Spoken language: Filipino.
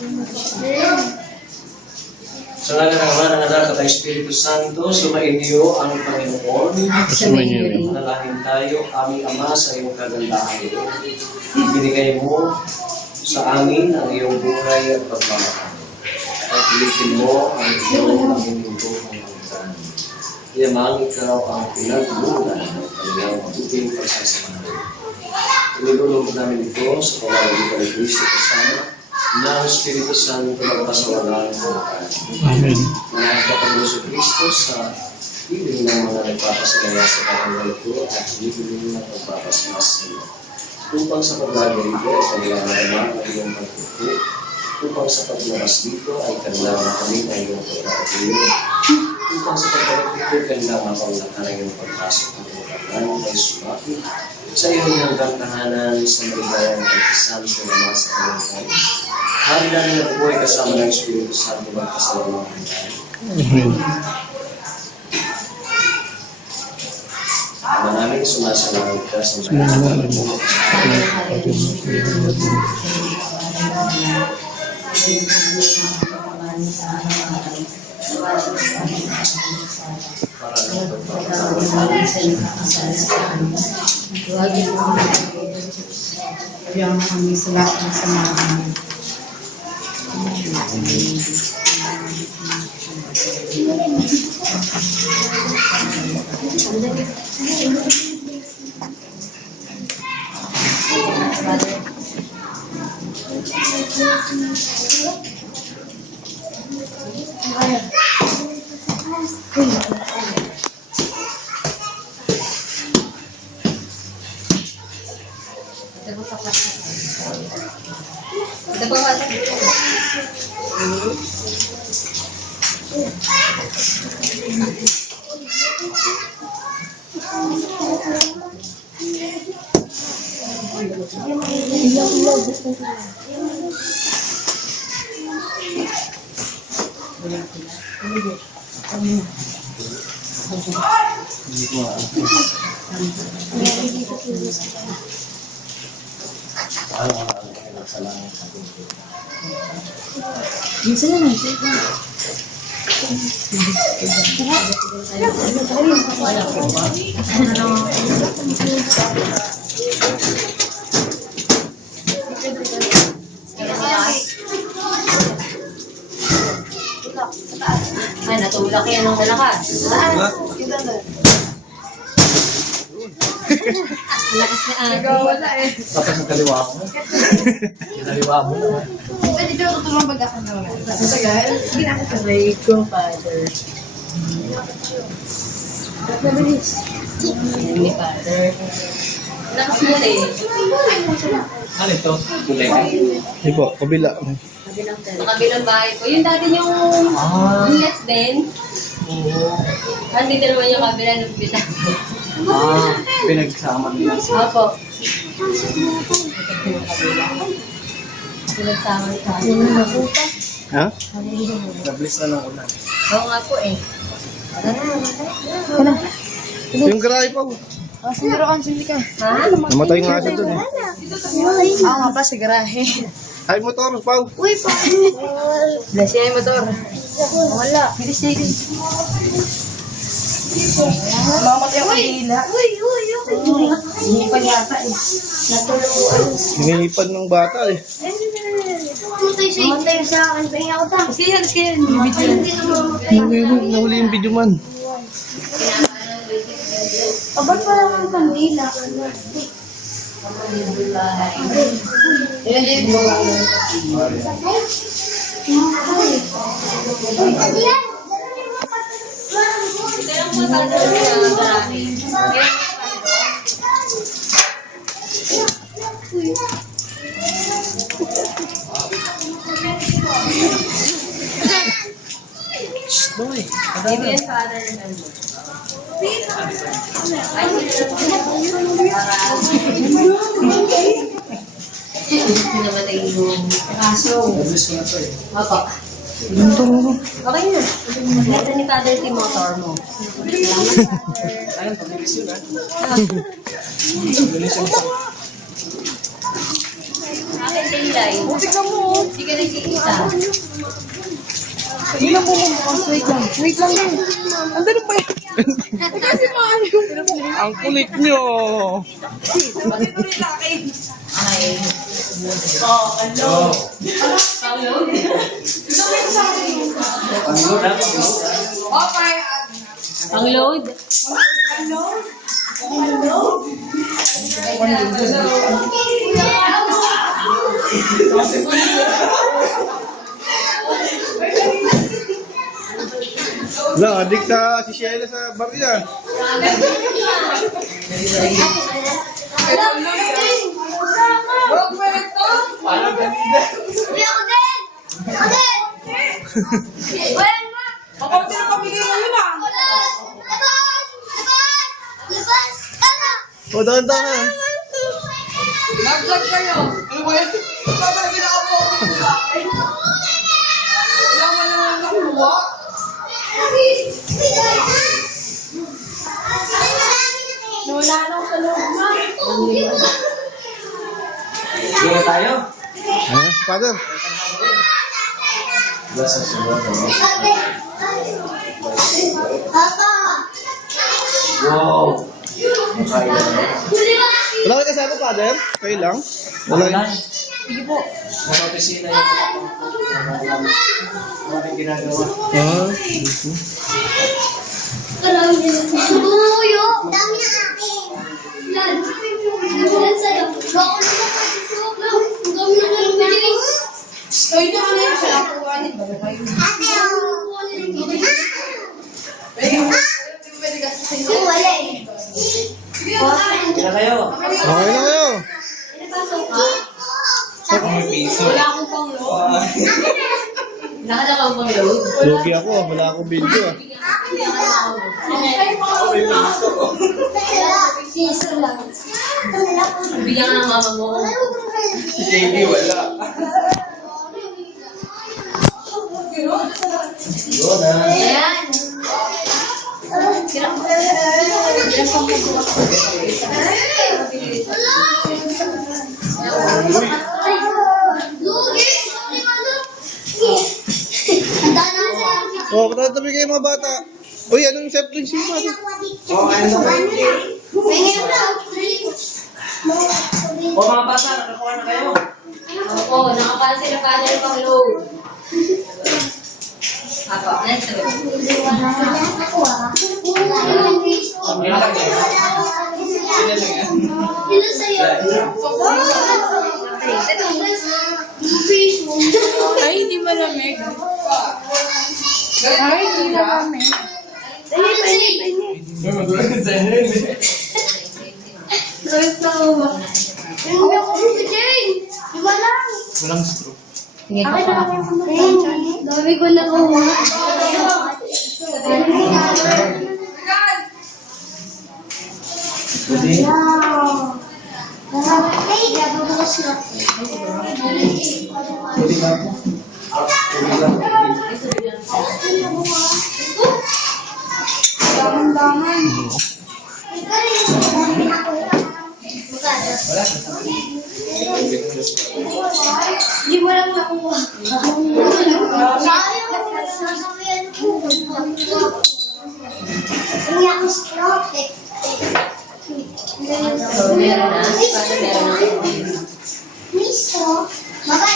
Sa ngalan ng Ama, ng Anak, at ng Espiritu Santo, sumainyo ang Panginoon. Manalangin tayo, aming Ama, sa iyong kagandahan. Ibinigay mo sa amin ang iyong buhay at pagmamahal. At pilitin mo ang iyong magbibigay ng hanggan. Iyamang ikaw ang pinagbulan ng kanyang mabuting pagsasamahan. Inilulog namin ito sa pamamagitan ng Kristo kasama ng Espiritu Santo ng kasawalan ng lahat. Amen. Mga kapatid sa Kristo sa hiling ng mga nagpapasaya sa barangay ko at hiling ng nagpapasmas sa iyo. Upang sa paglagay ito ay kanilang naman ang iyong pagkukup. Upang sa paglabas dito ay kanilang kami na iyong pagkakatuloy. Upang sa pagbalik dito kanilang mapanglakan ang iyong pagpasok ng mga ay sumaki. Sa iyong hanggang tahanan sa maligayang pagkisam sa mga sa kalangkan. Hari namin na buhay kasama ng Espiritu Santo magkasama ng hanggan. Amen. Maraming sumasalamat ka sa mga kami sa lahat ng samahan. Ay, natulak yan ng malakas. Lakas na ate. tapos sa kaliwa mo. Kaliwa mo naman. Pwede ko tutulong pag ako na wala. Sige na ako sa Rico, Father. Nabilis. Ni Father. Lakas mo eh. Ano ito? Kulay. Hindi po, kabila. Sa kabilang bahay ko. Yung dati yung inlet din. Andito naman yung kabila ng pila. Pinagsama nila. Opo. Pinagsama sa akin. Ha? Nablis na ng ulan. Oo nga po eh. Yung garahe pa. Siguro ang sindi ka. Ha? Namatay nga siya dun eh. Ako nga pa sa garahe. Ay, motor, Pao. Uy, pa! Bless yung motor. Wala. Bilis na yun. Mamatay ang kandila. Uy! Hindi pa yata eh. Natuluan. Nangihipad ng bata eh. Mamatay sa akin. Pahinga ko ta. Sige yan. Nahuli yung video man. Abot pa lang ang kandila. Ilan din mo? Kailang po tayo sa garahe. Noy. Ito yung father ng ay, para namatay yung kaso. Nablis ko na ito eh. Opo. Okay na. Ito ni Father yung motor mo. Ayun, pabilis yun Ah. Pabilis yun. Akin din kilay. Tignan mo. Hindi ka nag-iisa. Hindi lang po mamakas. Wait lang. Wait lang din. Andun pa yan. Kasi maayo. Ang kulit nyo. Ay. Ano? Ang load. Wala, adik sa si Sheila sa barya. Parang ganito. O, dahan-dahan. Mag-vlog kayo. Ano ba yun? Babalik na ako. Yaman naman nakuha. Wala nang sa loob na. Hindi na tayo? Ha? Father? Basta sunod. Wow! Makain na. Wala kayo kasama, Father? Kayo lang? Wala yun. Sige po. Mga opisina yung maraming ginagawa. Ah. Tuyo! Dami na akin! Ilan? Ilan sa'yo? Bako na sa pagkisuok lang. Ang dami na lang yung Ay, ito ano yun siya. Kuhanin ba? ate, Pwede kasi sa Oo, wala eh. Hindi na kayo. Okay na kayo. Wala akong pang load. Nakala ka pang load. Lugi ako, wala akong video ah. Siso lang. Bigyan ka ng mama mo. JD wala. Yun na. Ayan. Lugi! Handa na sa'yo. O, patatabi kayo mga bata. Uy, anong set dun siya? Oh, ayun na. Pengen na. O mga bata, nakakuha na kayo. Oo, nakapala sila father pang load. Apo, next week. Ako ah. Hindi na kayo. Ilan sa'yo? Ay, hindi malamig. Ay, hindi malamig. Ilan sa'yo? Ayos na ako ba? Hindi ako si Jane. Diba lang? Walang straw. Sige ka Akin pa. na lang yung kumakain. Dami ko na kuha. Pwede. Wow. Ay, nabubukas na. Pwede na po. Pwede lang. Daman-daman. Wala. Hindi mo lang nakuha. Sayang. Sasabihan ko. Hindi ako strong. So, meron na. Father, meron na. Miso. Baka